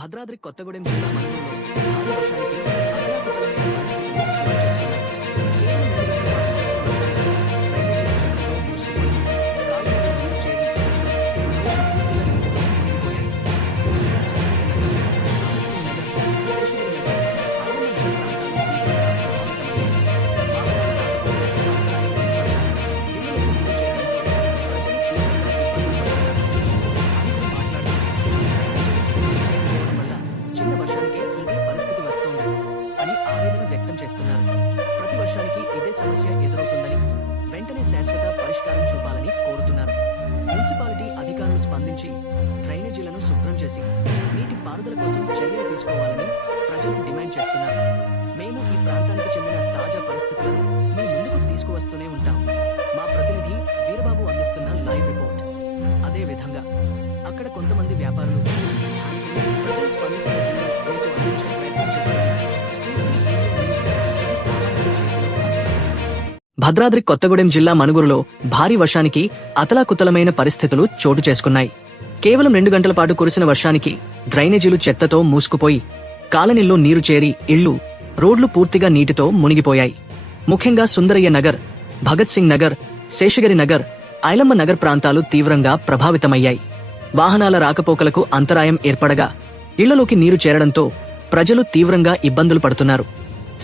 భద్రాద్రి కొత్తగూడెం జిల్లా మనుగూరులో భారీ వర్షానికి అతలాకుతలమైన పరిస్థితులు చోటు చేసుకున్నాయి. కేవలం 2 గంటల పాటు కురిసిన వర్షానికి డ్రైనేజీలు చెత్తతో మూసుకుపోయి కాలువల్లో నీరు చేరి రోడ్లు పూర్తిగా నీటితో మునిగిపోయాయి. ముఖ్యంగా సోమయ్య నగర్, భగత్ సింగ్ నగర్, శేషగిరి నగర్, ఐలమ్మ నగర్ ప్రాంతాలు తీవ్రంగా ప్రభావితమయ్యాయి. వాహనాల రాకపోకలకు అంతరాయం ఏర్పడగా ఇళ్లలోకి నీరు చేరడంతో ప్రజలు తీవ్రంగా ఇబ్బందులు పడుతున్నారు. స్థానికులు మాట్లాడుతూ డ్రైనేజీలు శుభ్రం చేయకపోవడం వల్ల చిన్న వర్షానికే ఇదే పరిస్థితి వస్తోంది అని ఆవేదన వ్యక్తం చేస్తున్నారు. ప్రతి వర్షానికి ఇదే సమస్య ఎదురవుతుందని వెంటనే శాశ్వత పరిష్కారం చూపాలని కోరుతున్నారు. మున్సిపాలిటీ అధికారులు స్పందించి డ్రైనేజీలను శుభ్రం చేసి నీటి పారుదల కోసం చర్యలు తీసుకోవాలని ప్రజలు డిమాండ్ చేస్తున్నారు. మేము ఈ ప్రాంతానికి చెందిన తాజా పరిస్థితులను మీ ముందుకు తీసుకువస్తూనే ఉంటాం. మా ప్రతినిధి వీరబాబు అందిస్తున్న లైవ్ రిపోర్ట్. అదే విధంగా అక్కడ కొంతమంది వ్యాపారులు స్థానికులు ప్రజలు స్పందిస్తున్న తీరు మీకు అందించే ప్రయత్నం చేస్తున్నారు. స్ఫూర్తి ఇండియా న్యూస్, ఇది సామాన్యుల చేతిలో అస్త్రం. భద్రాద్రి కొత్తగూడెం జిల్లా మనుగురులో భారీ వర్షానికి అతలాకుతలమైన పరిస్థితులు చోటు చేసుకున్నాయి. కేవలం 2 గంటల పాటు కురిసిన వర్షానికి డ్రైనేజీలు చెత్తతో మూసుకుపోయి కాలనీల్లో నీరు చేరి ఇళ్లు, రోడ్లు పూర్తిగా నీటితో మునిగిపోయాయి. ముఖ్యంగా సుందరయ్య నగర్, భగత్ సింగ్ నగర్, శేషగిరి నగర్, ఐలమ్మ నగర్ ప్రాంతాలు తీవ్రంగా ప్రభావితమయ్యాయి. వాహనాల రాకపోకలకు అంతరాయం ఏర్పడగా ఇళ్లలోకి నీరు చేరడంతో ప్రజలు తీవ్రంగా ఇబ్బందులు పడుతున్నారు.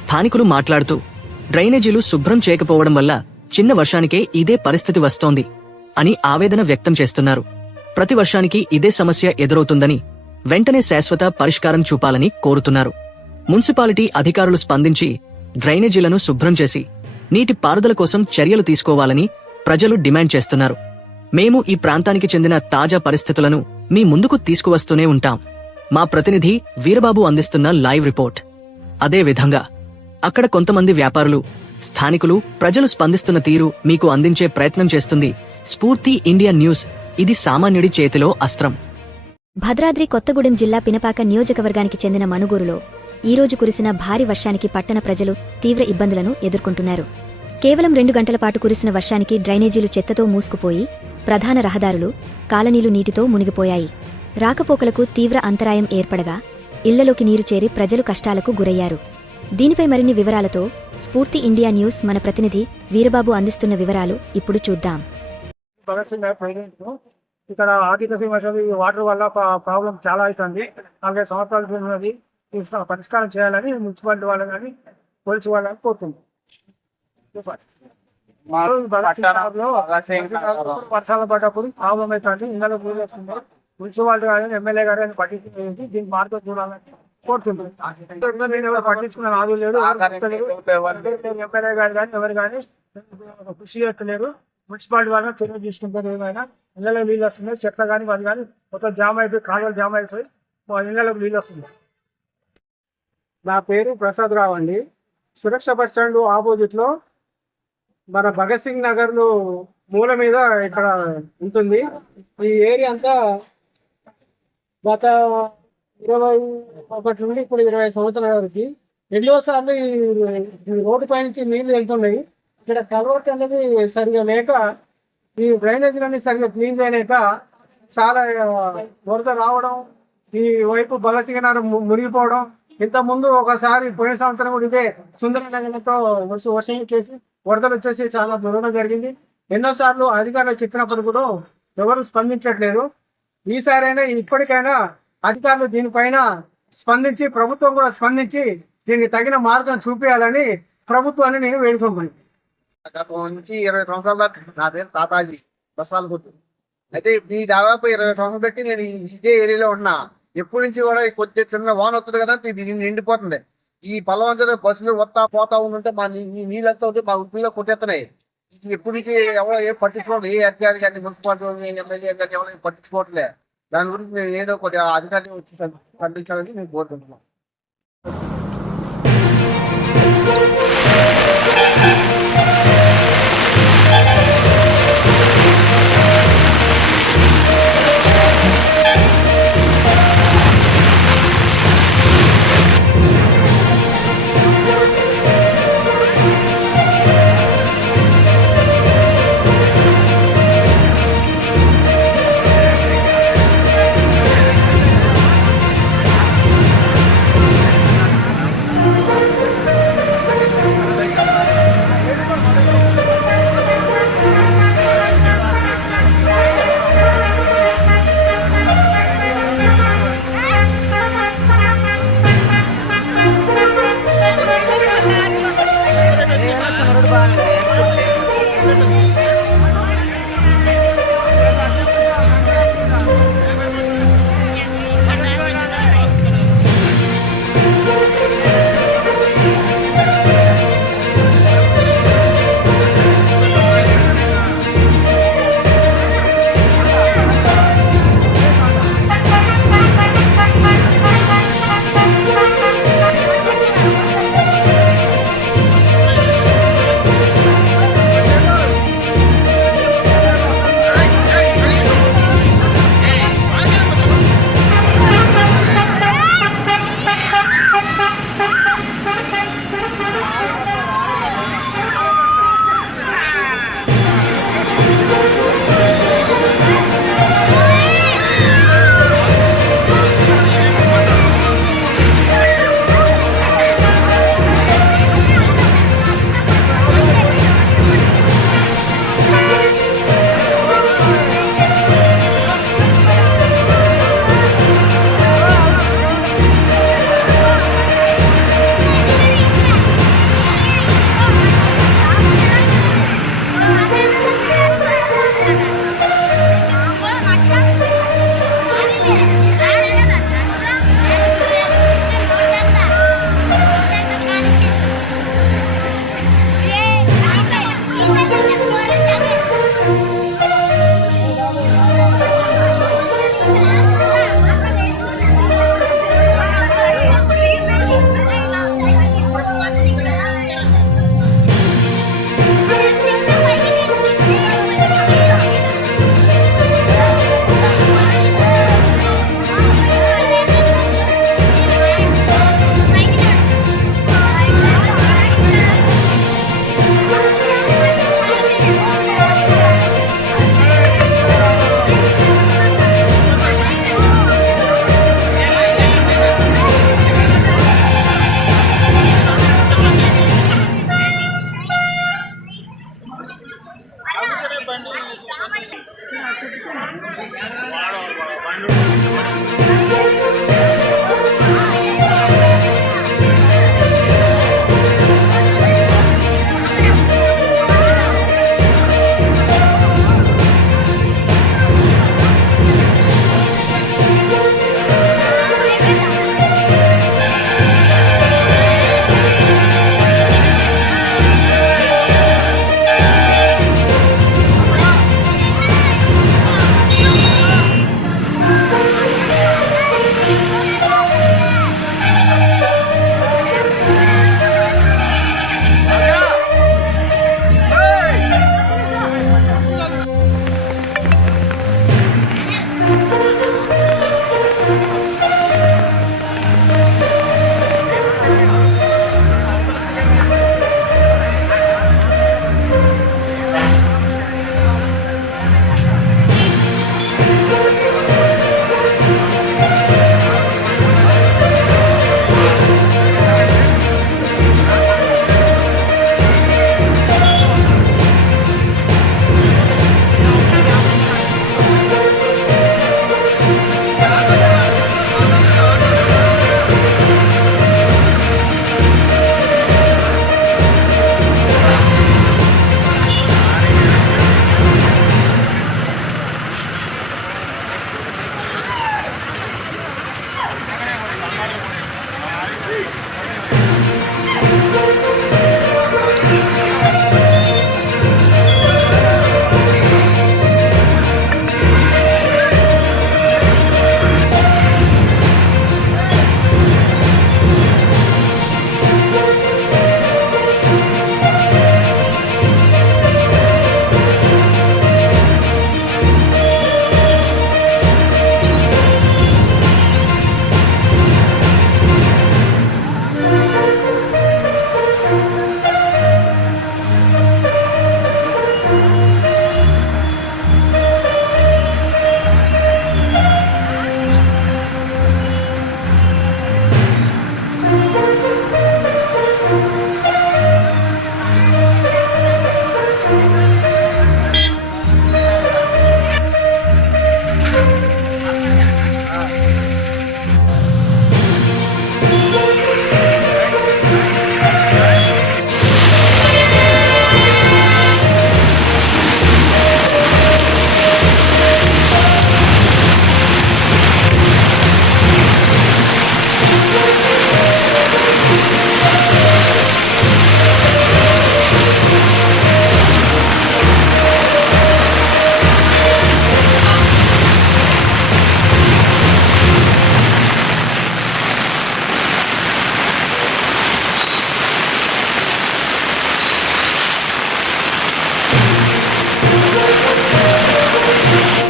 స్థానికులు మాట్లాడుతూ డ్రైనేజీలు శుభ్రం చేయకపోవడం వల్ల చిన్న వర్షానికే ఇదే పరిస్థితి వస్తోంది అని ఆవేదన వ్యక్తం చేస్తున్నారు. ప్రతి వర్షానికి ఇదే సమస్య ఎదురవుతుందని వెంటనే శాశ్వత పరిష్కారం చూపాలని కోరుతున్నారు. మున్సిపాలిటీ అధికారులు స్పందించి డ్రైనేజీలను శుభ్రం చేసి నీటి పారుదల కోసం చర్యలు తీసుకోవాలని ప్రజలు డిమాండ్ చేస్తున్నారు. మేము ఈ ప్రాంతానికి చెందిన తాజా పరిస్థితులను మీ ముందుకు తీసుకువస్తూనే ఉంటాం. మా ప్రతినిధి వీరబాబు అందిస్తున్న లైవ్ రిపోర్ట్. అదే విధంగా అక్కడ కొంతమంది వ్యాపారులు, స్థానికులు ప్రజలు స్పందిస్తున్న తీరు మీకు అందించే ప్రయత్నం చేస్తుంది. స్ఫూర్తి ఇండియా న్యూస్, ఇది సామాన్యుడి చేతిలో అస్త్రం. భద్రాద్రి కొత్తగూడెం జిల్లా పినపాక నియోజకవర్గానికి చెందిన మనుగూరులో ఈరోజు కురిసిన భారీ వర్షానికి పట్టణ ప్రజలు తీవ్ర ఇబ్బందులను ఎదుర్కొంటున్నారు. కేవలం 2 గంటల పాటు కురిసిన వర్షానికి డ్రైనేజీలు చెత్తతో మూసుకుపోయి ప్రధాన రహదారులు, కాలనీలు నీటితో మునిగిపోయాయి. రాకపోకలకు తీవ్ర అంతరాయం ఏర్పడగా ఇళ్లలోకి నీరు చేరి ప్రజలు కష్టాలకు గురయ్యారు. దీనిపై మరిన్ని వివరాలతో స్ఫూర్తి ఇండియా న్యూస్ మన ప్రతినిధి వీరబాబు అందిస్తున్న వివరాలు ఇప్పుడు చూద్దాం. భగత్ సింగ్ నగర్ ప్రెసిడెంట్. ఇక్కడ ఆర్థిక సమస్యలు, ఈ వాటర్ వల్ల ప్రాబ్లం చాలా అవుతుంది. 40 సంవత్సరాలు ఉన్నది. పరిష్కారం చేయాలని మున్సిపాలిటీ వాళ్ళని కానీ పోలీసు వాళ్ళని కోరుతుంది. వర్షాలు పడ్డప్పుడు ప్రాబ్లం అవుతుంది. ఇందులో నీళ్ళు వస్తుంది. మున్సిపాలిటీ కానీ ఎమ్మెల్యే గారు కానీ పట్టించుకుని దీనికి మార్గం చూడాలని కోరుతుంది. నేను ఎవరు పట్టించుకున్న నాదు లేడు, ఎమ్మెల్యే గారు కానీ ఎవరు కానీ కృషి చేస్తలేరు. మున్సిపాలిటీ వాళ్ళని చర్య తీసుకుంటారు. ఏమైనా ఇళ్లలో నీళ్ళు వస్తున్నాయి, చెట్ల కానీ వాళ్ళు కానీ మొత్తం జామ్ అయిపోయి, కాలువలు జామ్ అయిపోయి ఇళ్లలోకి నీళ్ళు వస్తుంది. నా పేరు ప్రసాద్ రావు అండి. సురక్ష బస్ స్టాండ్ ఆపోజిట్ లో మన భగత్ సింగ్ నగర్ లో మూల మీద ఇక్కడ ఉంటుంది. ఈ ఏరియా అంతా గత 21 నుండి ఇప్పుడు 20 సంవత్సరాల వరకు ఎన్నోసార్లు ఈ రోడ్డు పైనుంచి నీళ్లు వెళ్తున్నాయి. ఇక్కడ కలవట్ అనేది సరిగా లేక, ఈ డ్రైనేజీలన్నీ సరిగా క్లీన్ చేయలేక చాలా వరద రావడం, ఈ వైపు భగత్ సింగ్ నగర్ మునిగిపోవడం. ఇంత ముందు ఒకసారి పోయిన సంవత్సరం కూడా ఇదే సుందర నగరంతో వర్షం చేసి వరదలు వచ్చేసి చాలా దూరం జరిగింది. ఎన్నోసార్లు అధికారులు చెప్పినప్పుడు కూడా ఎవరు స్పందించట్లేదు. ఈసారైనా ఇప్పటికైనా అధికారులు దీనిపైన స్పందించి, ప్రభుత్వం కూడా స్పందించి దీనికి తగిన మార్గం చూపించాలని ప్రభుత్వాన్ని నేను వేడుకుంటున్నాను. గత నుంచి 20 సంవత్సరాల దాకా నా పేరు తాతాజీ బసాలు కొట్టు. అయితే ఈ దాదాపు 20 సంవత్సరాలు బట్టి నేను ఇదే ఏరియాలో ఉన్నా. ఎప్పటి నుంచి కూడా కొద్ది చిన్న వాన వస్తుంది కదా, ఇది నిండిపోతుంది. ఈ పొలం బస్సులు వస్తా పోతా ఉంటుంటే మా నీళ్ళంతా ఉంటే మా ఉప్పులో కొట్టేస్తున్నాయి. ఎప్పటి నుంచి ఎవరో ఏం పట్టించుకోవడం, ఏ అధికారి కానీ మున్సిపాలిటీ ఎమ్మెల్యే కానీ ఎవరో పట్టించుకోవట్లే. దాని గురించి నేను ఏదో కొద్దిగా అధికారులు వచ్చి ఖండించాలని నేను కోరుకుంటున్నాను. పెట్టదు